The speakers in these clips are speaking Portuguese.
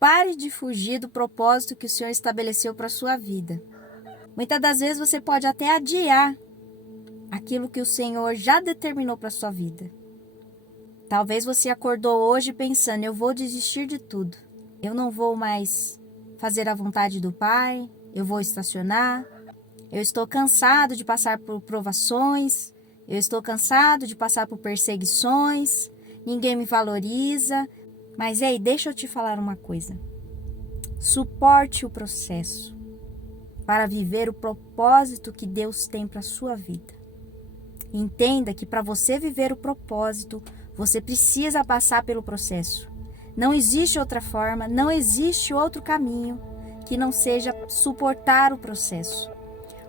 Pare de fugir do propósito que o Senhor estabeleceu para a sua vida. Muitas das vezes você pode até adiar aquilo que o Senhor já determinou para a sua vida. Talvez você acordou hoje pensando, eu vou desistir de tudo. Eu não vou mais fazer a vontade do Pai, eu vou estacionar. Eu estou cansado de passar por provações, eu estou cansado de passar por perseguições, ninguém me valoriza. Mas ei, deixa eu te falar uma coisa. Suporte o processo para viver o propósito que Deus tem para a sua vida. Entenda que para você viver o propósito, você precisa passar pelo processo. Não existe outra forma, não existe outro caminho que não seja suportar o processo.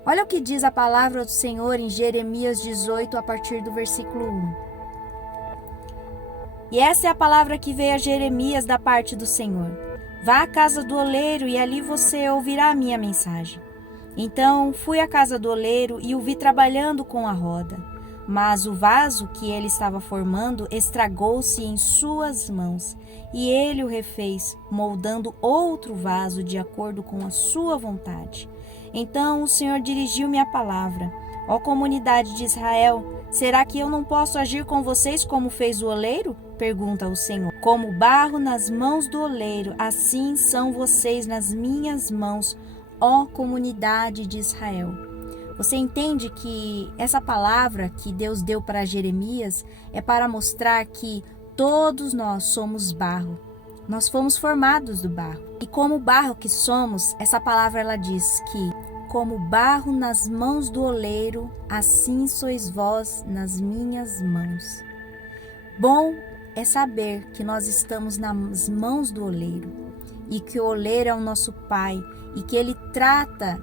Olha o que diz a palavra do Senhor em Jeremias 18, a partir do versículo 1. E essa é a palavra que veio a Jeremias da parte do Senhor. Vá à casa do oleiro e ali você ouvirá a minha mensagem. Então fui à casa do oleiro e o vi trabalhando com a roda. Mas o vaso que ele estava formando estragou-se em suas mãos. E ele o refez, moldando outro vaso de acordo com a sua vontade. Então o Senhor dirigiu-me a palavra. Ó comunidade de Israel, será que eu não posso agir com vocês como fez o oleiro? Pergunta o Senhor. Como barro nas mãos do oleiro, assim são vocês nas minhas mãos, ó comunidade de Israel. Você entende que essa palavra que Deus deu para Jeremias é para mostrar que todos nós somos barro. Nós fomos formados do barro. E como barro que somos, essa palavra ela diz que como barro nas mãos do oleiro, assim sois vós nas minhas mãos. Bom é saber que nós estamos nas mãos do oleiro e que o oleiro é o nosso Pai e que Ele trata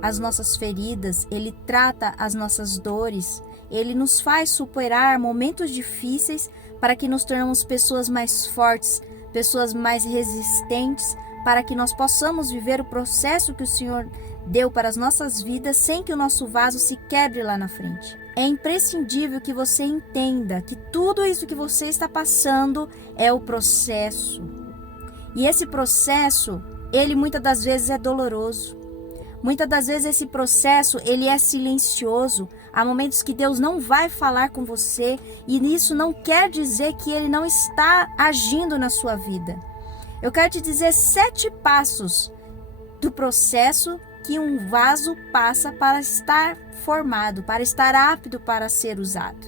as nossas feridas, Ele trata as nossas dores, Ele nos faz superar momentos difíceis para que nos tornemos pessoas mais fortes, pessoas mais resistentes, para que nós possamos viver o processo que o Senhor deu para as nossas vidas sem que o nosso vaso se quebre lá na frente. É imprescindível que você entenda que tudo isso que você está passando é o processo. E esse processo, ele muitas das vezes é doloroso. Muitas das vezes esse processo, ele é silencioso. Há momentos que Deus não vai falar com você e isso não quer dizer que Ele não está agindo na sua vida. Eu quero te dizer 7 passos do processo que um vaso passa para estar formado, para estar apto para ser usado.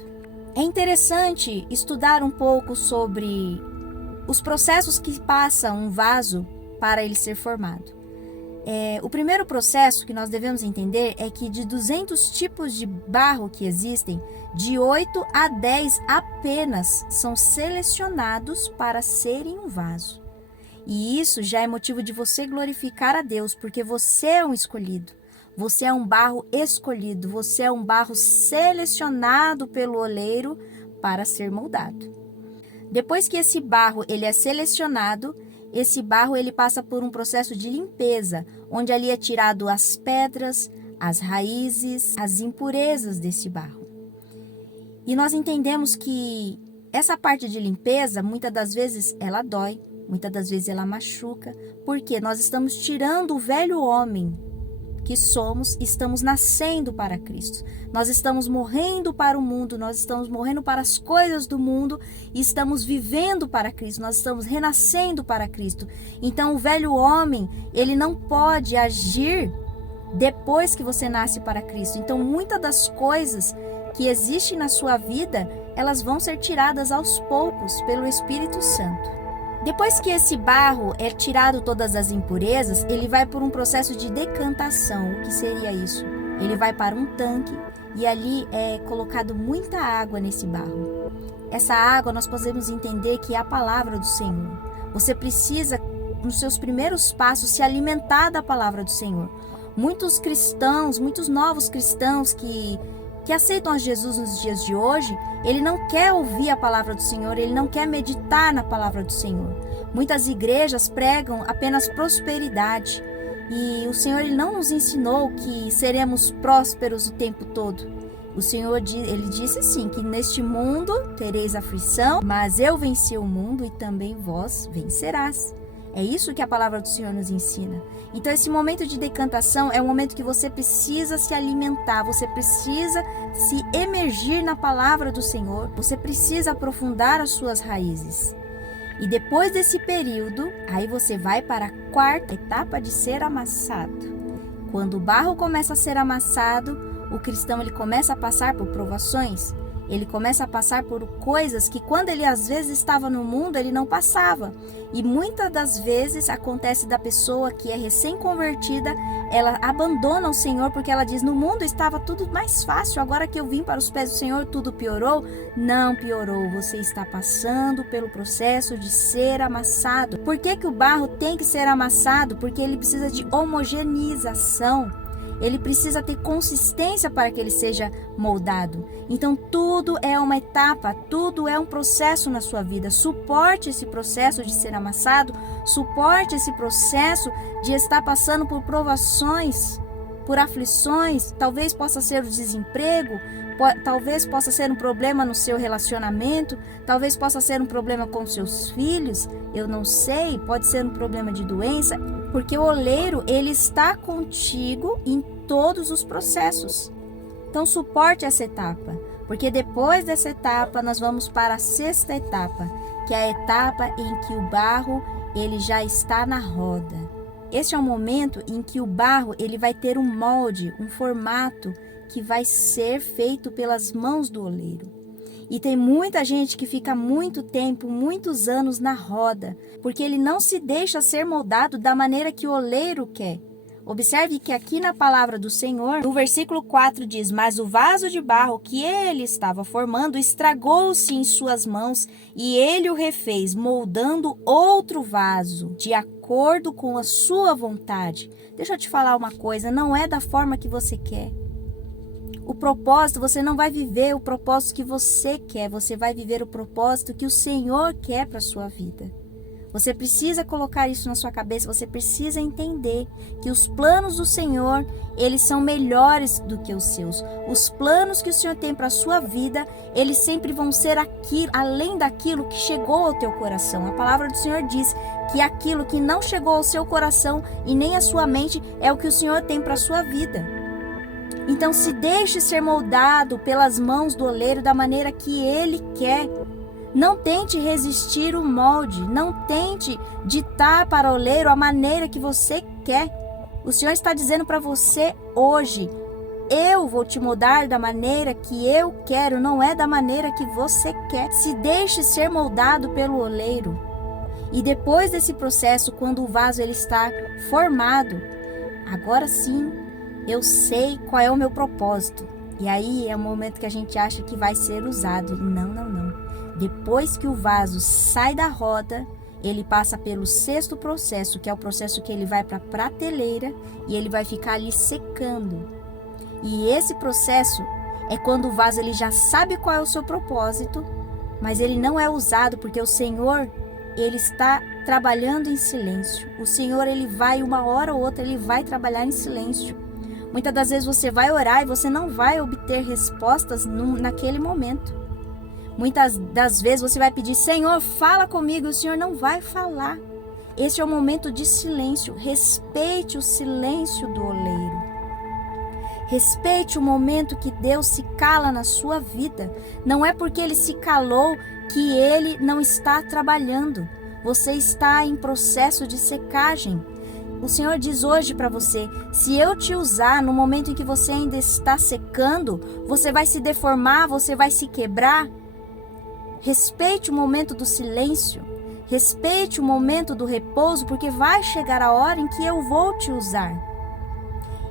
É interessante estudar um pouco sobre os processos que passa um vaso para ele ser formado. O primeiro processo que nós devemos entender é que de 200 tipos de barro que existem, de 8 a 10 apenas são selecionados para serem um vaso. E isso já é motivo de você glorificar a Deus, porque você é um escolhido. Você é um barro escolhido, você é um barro selecionado pelo oleiro para ser moldado. Depois que esse barro ele é selecionado, esse barro ele passa por um processo de limpeza, onde ali é tirado as pedras, as raízes, as impurezas desse barro. E nós entendemos que essa parte de limpeza, muitas das vezes, ela dói, muitas das vezes ela machuca, porque nós estamos tirando o velho homem que somos, estamos nascendo para Cristo. Nós estamos morrendo para o mundo, nós estamos morrendo para as coisas do mundo e estamos vivendo para Cristo, nós estamos renascendo para Cristo. Então o velho homem, ele não pode agir depois que você nasce para Cristo. Então muitas das coisas que existem na sua vida, elas vão ser tiradas aos poucos pelo Espírito Santo. Depois que esse barro é tirado todas as impurezas, ele vai por um processo de decantação. O que seria isso? Ele vai para um tanque e ali é colocado muita água nesse barro. Essa água nós podemos entender que é a palavra do Senhor. Você precisa, nos seus primeiros passos, se alimentar da palavra do Senhor. Muitos cristãos, muitos novos cristãos que aceitam a Jesus nos dias de hoje, ele não quer ouvir a palavra do Senhor, ele não quer meditar na palavra do Senhor. Muitas igrejas pregam apenas prosperidade e o Senhor ele não nos ensinou que seremos prósperos o tempo todo. O Senhor ele disse assim, que neste mundo tereis aflição, mas eu venci o mundo e também vós vencerás. É isso que a palavra do Senhor nos ensina. Então, esse momento de decantação é um momento que você precisa se alimentar, você precisa se emergir na palavra do Senhor, você precisa aprofundar as suas raízes. E depois desse período, aí você vai para a quarta etapa de ser amassado. Quando o barro começa a ser amassado, o cristão ele começa a passar por provações, ele começa a passar por coisas que quando ele às vezes estava no mundo, ele não passava. E muitas das vezes acontece da pessoa que é recém-convertida, ela abandona o Senhor porque ela diz, no mundo estava tudo mais fácil, agora que eu vim para os pés do Senhor, tudo piorou? Não piorou, você está passando pelo processo de ser amassado. Por que que o barro tem que ser amassado? Porque ele precisa de homogeneização. Ele precisa ter consistência para que ele seja moldado. Então, tudo é uma etapa, tudo é um processo na sua vida. Suporte esse processo de ser amassado, suporte esse processo de estar passando por provações, por aflições. Talvez possa ser o desemprego, talvez possa ser um problema no seu relacionamento, talvez possa ser um problema com seus filhos, eu não sei, pode ser um problema de doença, porque o oleiro, ele está contigo em todos os processos. Então, suporte essa etapa, porque depois dessa etapa, nós vamos para a sexta etapa, que é a etapa em que o barro, ele já está na roda. Este é o momento em que o barro, ele vai ter um molde, um formato, que vai ser feito pelas mãos do oleiro. E tem muita gente que fica muito tempo, muitos anos na roda, porque ele não se deixa ser moldado da maneira que o oleiro quer. Observe que aqui na palavra do Senhor, no versículo 4 diz, mas o vaso de barro que ele estava formando estragou-se em suas mãos e ele o refez, moldando outro vaso, de acordo com a sua vontade. Deixa eu te falar uma coisa, não é da forma que você quer. O propósito, você não vai viver o propósito que você quer, você vai viver o propósito que o Senhor quer para a sua vida. Você precisa colocar isso na sua cabeça, você precisa entender que os planos do Senhor, eles são melhores do que os seus. Os planos que o Senhor tem para a sua vida, eles sempre vão ser aquilo, além daquilo que chegou ao teu coração. A palavra do Senhor diz que aquilo que não chegou ao seu coração e nem à sua mente é o que o Senhor tem para a sua vida. Então, se deixe ser moldado pelas mãos do oleiro da maneira que ele quer. Não tente resistir o molde, não tente ditar para o oleiro a maneira que você quer. O Senhor está dizendo para você hoje, eu vou te moldar da maneira que eu quero, não é da maneira que você quer. Se deixe ser moldado pelo oleiro. E depois desse processo, quando o vaso ele está formado, agora sim, eu sei qual é o meu propósito. E aí é o momento que a gente acha que vai ser usado. E não. Depois que o vaso sai da roda, ele passa pelo sexto processo, que é o processo que ele vai para a prateleira e ele vai ficar ali secando. E esse processo é quando o vaso ele já sabe qual é o seu propósito, mas ele não é usado porque o Senhor, ele está trabalhando em silêncio. O Senhor, ele vai uma hora ou outra, ele vai trabalhar em silêncio. Muitas das vezes você vai orar e você não vai obter respostas naquele momento. Muitas das vezes você vai pedir, Senhor, fala comigo, e o Senhor não vai falar. Este é o momento de silêncio. Respeite o silêncio do oleiro. Respeite o momento que Deus se cala na sua vida. Não é porque Ele se calou que Ele não está trabalhando. Você está em processo de secagem. O Senhor diz hoje para você, se eu te usar no momento em que você ainda está secando, você vai se deformar, você vai se quebrar. Respeite o momento do silêncio, respeite o momento do repouso, porque vai chegar a hora em que eu vou te usar.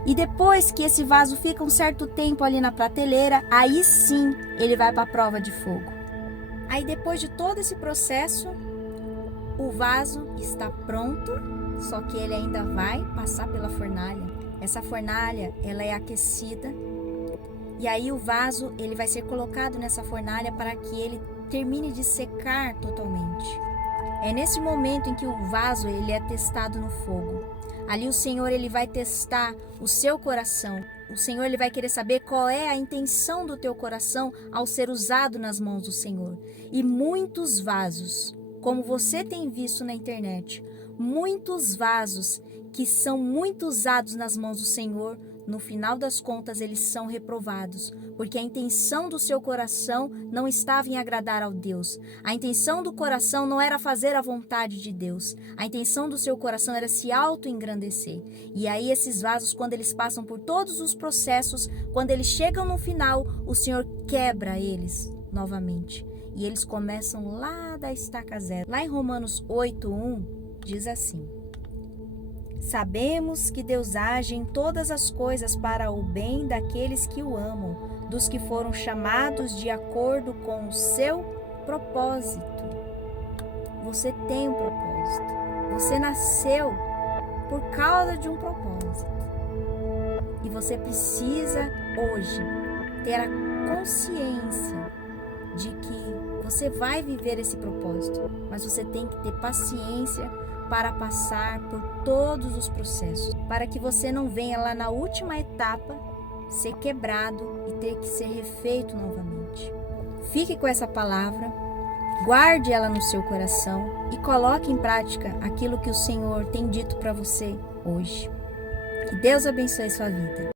E depois que esse vaso fica um certo tempo ali na prateleira, aí sim ele vai para a prova de fogo. Aí depois de todo esse processo, o vaso está pronto, só que ele ainda vai passar pela fornalha. Essa fornalha, ela é aquecida. E aí o vaso, ele vai ser colocado nessa fornalha para que ele termine de secar totalmente. É nesse momento em que o vaso, ele é testado no fogo. Ali o Senhor, ele vai testar o seu coração. O Senhor, ele vai querer saber qual é a intenção do teu coração ao ser usado nas mãos do Senhor. E muitos vasos, como você tem visto na internet, Muitos vasos que são muito usados nas mãos do Senhor, no final das contas eles são reprovados, porque a intenção do seu coração não estava em agradar ao Deus. A intenção do coração não era fazer a vontade de Deus. A intenção do seu coração era se auto-engrandecer. E aí esses vasos, quando eles passam por todos os processos, quando eles chegam no final, o Senhor quebra eles novamente. E eles começam lá da estaca zero. Lá em Romanos 8:1, diz assim: sabemos que Deus age em todas as coisas para o bem daqueles que o amam, dos que foram chamados de acordo com o seu propósito. Você tem um propósito. Você nasceu por causa de um propósito. E você precisa hoje ter a consciência de que você vai viver esse propósito, mas você tem que ter paciência para passar por todos os processos, para que você não venha lá na última etapa ser quebrado e ter que ser refeito novamente. Fique com essa palavra, guarde ela no seu coração e coloque em prática aquilo que o Senhor tem dito para você hoje. Que Deus abençoe sua vida.